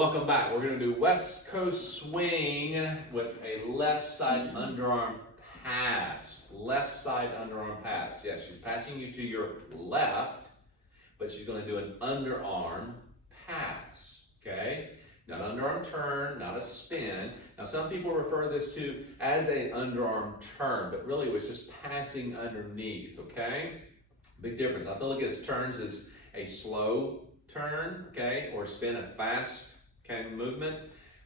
welcome back. We're going to do West Coast swing with a left side underarm pass. Left side underarm pass. Yes, she's passing you to your left, but she's going to do an underarm pass. Okay? Not an underarm turn, not a spin. Now some people refer this to as an underarm turn, but really it was just passing underneath. Okay? Big difference. I look at turns as a slow turn, okay, or spin, a fast kind of movement.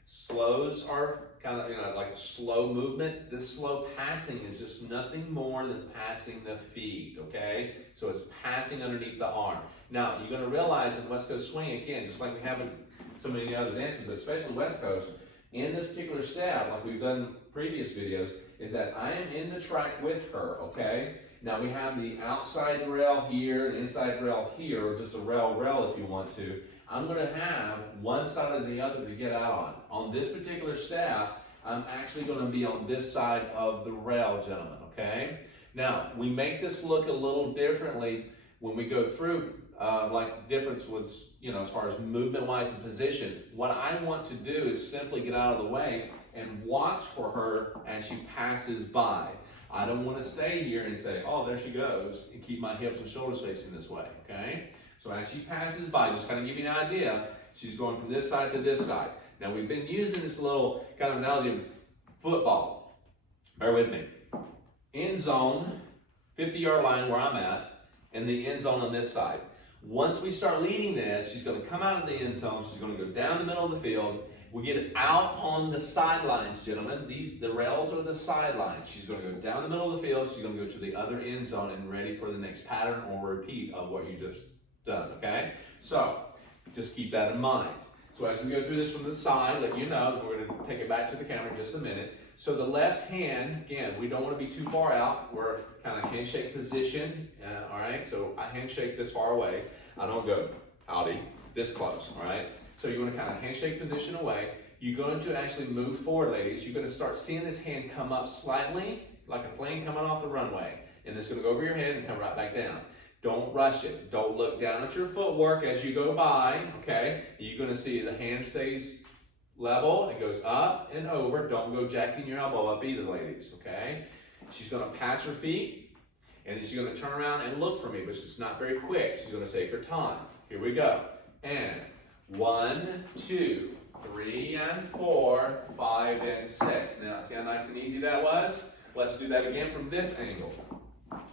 Slows are kind of, like slow movement. This slow passing is just nothing more than passing the feet, okay? So it's passing underneath the arm. Now, you're gonna realize in West Coast swing, again, just like we have in so many other dances, but especially West Coast, in this particular step, like we've done in previous videos, is that I am in the track with her, okay? Now we have the outside rail here, the inside rail here, or just a rail if you want to. I'm going to have one side or the other to get out on. On this particular step, I'm actually going to be on this side of the rail, gentlemen, okay? Now, we make this look a little differently when we go through, like difference was, as far as movement-wise and position. What I want to do is simply get out of the way and watch for her as she passes by. I don't want to stay here and say, oh, there she goes, and keep my hips and shoulders facing this way, okay? So as she passes by, just kind of give you an idea, she's going from this side to this side. Now we've been using this little kind of analogy of football. Bear with me. End zone, 50-yard line where I'm at, and the end zone on this side. Once we start leading this, she's going to come out of the end zone, she's going to go down the middle of the field. We get out on the sidelines, gentlemen. The rails are the sidelines. She's going to go down the middle of the field. She's going to go to the other end zone and ready for the next pattern or repeat of what you just done, okay? So, just keep that in mind. So as we go through this from the side, let you know, we're going to take it back to the camera in just a minute. So the left hand, again, we don't want to be too far out. We're kind of handshake position, all right? So I handshake this far away. I don't go, howdy, this close, all right? So you want to kind of handshake position away. You're going to actually move forward, ladies. You're going to start seeing this hand come up slightly, like a plane coming off the runway. And it's going to go over your head and come right back down. Don't rush it. Don't look down at your footwork as you go by, okay? You're going to see the hand stays level. It goes up and over. Don't go jacking your elbow up either, ladies, okay? She's going to pass her feet, and she's going to turn around and look for me, but she's not very quick. She's going to take her time. Here we go. And 1, 2, 3, and 4, 5, and 6. Now, see how nice and easy that was? Let's do that again from this angle.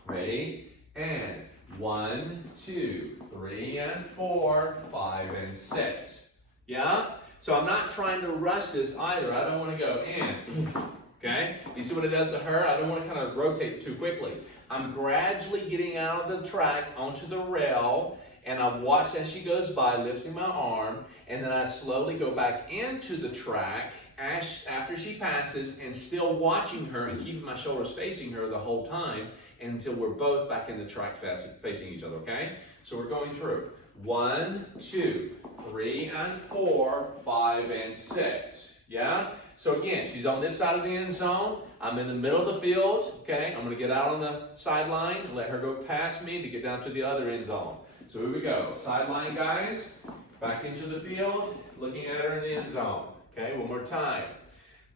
Ready? And 1, 2, 3, and 4, 5, and 6. Yeah? So I'm not trying to rush this either. I don't want to go and, okay? You see what it does to her? I don't want to kind of rotate too quickly. I'm gradually getting out of the track onto the rail, and I watch as she goes by, lifting my arm, and then I slowly go back into the track after she passes and still watching her and keeping my shoulders facing her the whole time until we're both back in the track facing each other, okay? So we're going through 1, 2, 3, and 4, 5, and 6, yeah? So again, she's on this side of the end zone. I'm in the middle of the field, okay? I'm gonna get out on the sideline and let her go past me to get down to the other end zone. So here we go. Sideline, guys. Back into the field, looking at her in the end zone. Okay, one more time.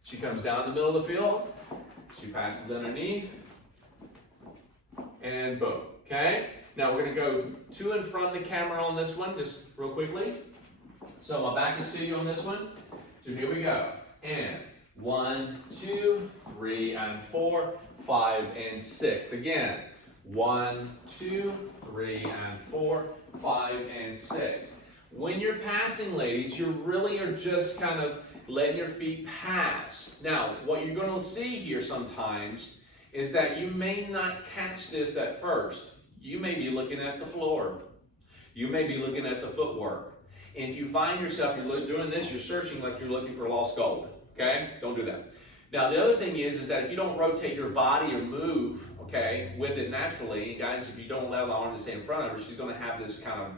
She comes down the middle of the field. She passes underneath. And boom. Okay? Now we're going to go to and from the camera on this one, just real quickly. So my back is to you on this one. So here we go. And 1, 2, 3, and 4, 5, and 6. Again. 1, 2, 3, and 4, 5, and 6. When you're passing, ladies, you really are just kind of letting your feet pass. Now, what you're going to see here sometimes is that you may not catch this at first. You may be looking at the floor. You may be looking at the footwork. And if you find yourself, you're doing this, you're searching like you're looking for lost gold. Okay? Don't do that. Now, the other thing is that if you don't rotate your body or move, okay, with it naturally, guys, if you don't allow the arm to stay in front of her, she's going to have this kind of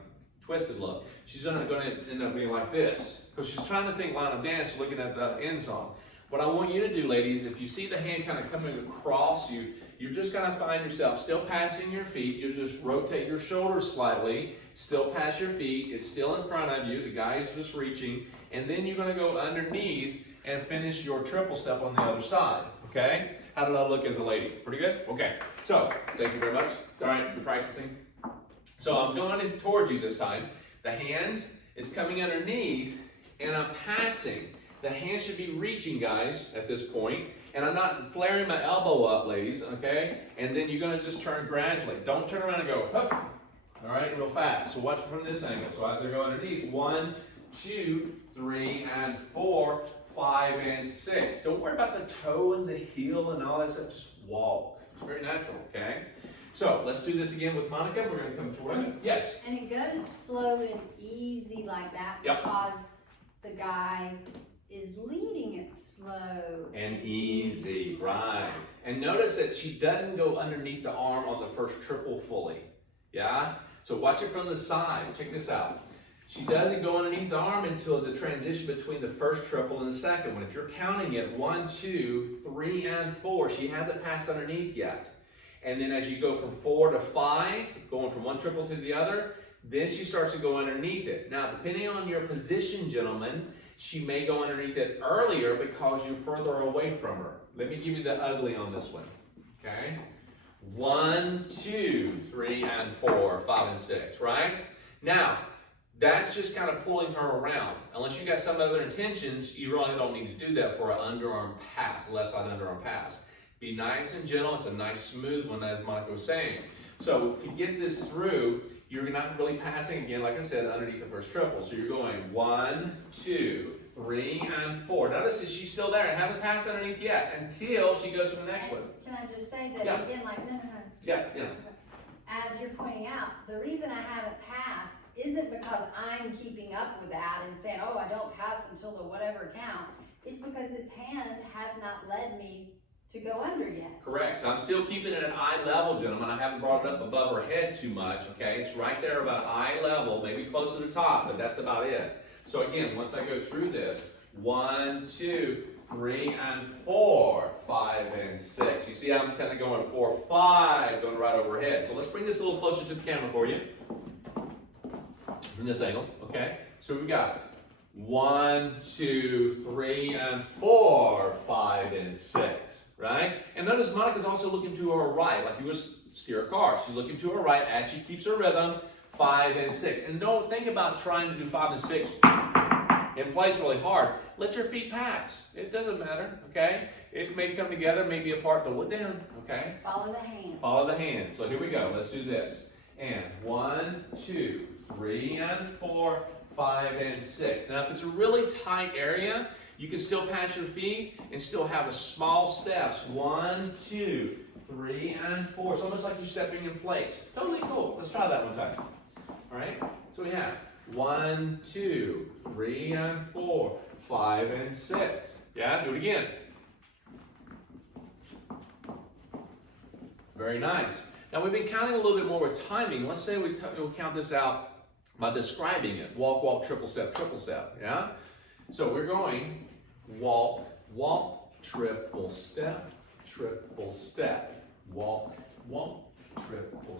twisted look. She's going to end up being like this because she's trying to think line of dance, looking at the end zone. What I want you to do, ladies, if you see the hand kind of coming across, you you're just going to find yourself still passing your feet. You just rotate your shoulders slightly, still pass your feet. It's still in front of you. The guy's just reaching. And then you're going to go underneath and finish your triple step on the other side. Okay? How did I look as a lady? Pretty good? Okay. So, thank you very much. All right, you're practicing. So I'm going in towards you this time. The hand is coming underneath, and I'm passing. The hand should be reaching, guys, at this point. And I'm not flaring my elbow up, ladies, okay? And then you're going to just turn gradually. Don't turn around and go, up. All right, real fast. So watch from this angle. So as I go underneath, 1, 2, 3, and 4, 5, and 6. Don't worry about the toe and the heel and all that stuff. Just walk. It's very natural, okay? So let's do this again with Monica. We're going to come toward it. Yes? And it goes slow and easy like that because the guy is leading it slow and easy, right? And notice that she doesn't go underneath the arm on the first triple fully, yeah? So watch it from the side. Check this out. She doesn't go underneath the arm until the transition between the first triple and the second one. If you're counting it, 1, 2, 3, and 4, she hasn't passed underneath yet. And then as you go from 4 to 5, going from one triple to the other, then she starts to go underneath it. Now, depending on your position, gentlemen, she may go underneath it earlier because you're further away from her. Let me give you the ugly on this one, okay? 1, 2, 3, and 4, 5, and 6, right? Now, that's just kind of pulling her around. Unless you got some other intentions, you really don't need to do that for an underarm pass, left side underarm pass. Be nice and gentle. It's a nice smooth one, as Monica was saying. So to get this through, you're not really passing again, like I said, underneath the first triple. So you're going 1, 2, 3, and 4. Notice that she's still there and haven't passed underneath yet until she goes to the next one. Can I just say that again, like, no. Yeah. As you're pointing out, the reason I haven't passed isn't because I'm keeping up with that and saying, oh, I don't pass until the whatever count. It's because his hand has not led me to go under yet. Correct. So I'm still keeping it at eye level, gentlemen. I haven't brought it up above her head too much, okay? It's right there about eye level, maybe close to the top, but that's about it. So again, once I go through this, 1, 2, 3, and 4, 5, and 6. You see I'm kind of going 4, 5, going right over her head. So let's bring this a little closer to the camera for you. From this angle, okay? So we got 1, 2, 3, and 4, 5, and 6, right? And notice Monica's also looking to her right, like you would steer a car. She's looking to her right as she keeps her rhythm, 5 and 6. And don't think about trying to do 5 and 6 in place really hard. Let your feet pass. It doesn't matter, okay? It may come together, may be apart, but look down, okay? Follow the hand. Follow the hand. So here we go. Let's do this. And 1, 2, 3, and 4, 5, and 6. Now, if it's a really tight area, you can still pass your feet and still have a small steps. 1, 2, 3, and 4. It's almost like you're stepping in place. Totally cool. Let's try that one time. All right? So we have 1, 2, 3, and 4, 5, and 6. Yeah, do it again. Very nice. Now, we've been counting a little bit more with timing. Let's say we'll count this out by describing it. Walk, walk, triple step, yeah? So we're going walk, walk, triple step, walk, walk, triple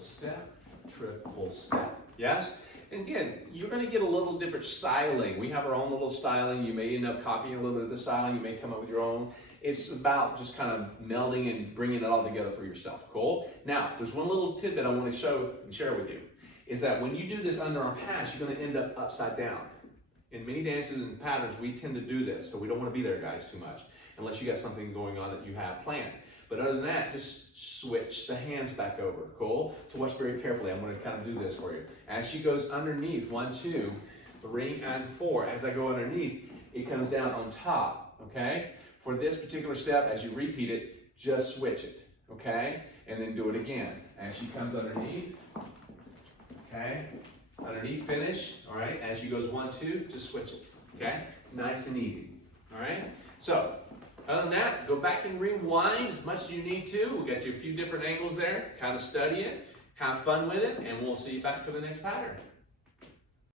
step, yes? And again, you're going to get a little different styling. We have our own little styling. You may end up copying a little bit of the styling. You may come up with your own. It's about just kind of melding and bringing it all together for yourself. Cool? Now, there's one little tidbit I want to show and share with you. Is that when you do this underarm pass, you're going to end up upside down. In many dances and patterns, we tend to do this, so we don't want to be there, guys, too much, unless you got something going on that you have planned. But other than that, just switch the hands back over. Cool? So watch very carefully. I'm going to kind of do this for you. As she goes underneath, 1, 2, 3, and 4. As I go underneath, it comes down on top. Okay? For this particular step, as you repeat it, just switch it. Okay? And then do it again. As she comes underneath. Okay? Underneath, finish. All right? As she goes 1, 2, just switch it. Okay? Nice and easy. All right? So, other than that, go back and rewind as much as you need to. We'll get you a few different angles there. Kind of study it. Have fun with it. And we'll see you back for the next pattern.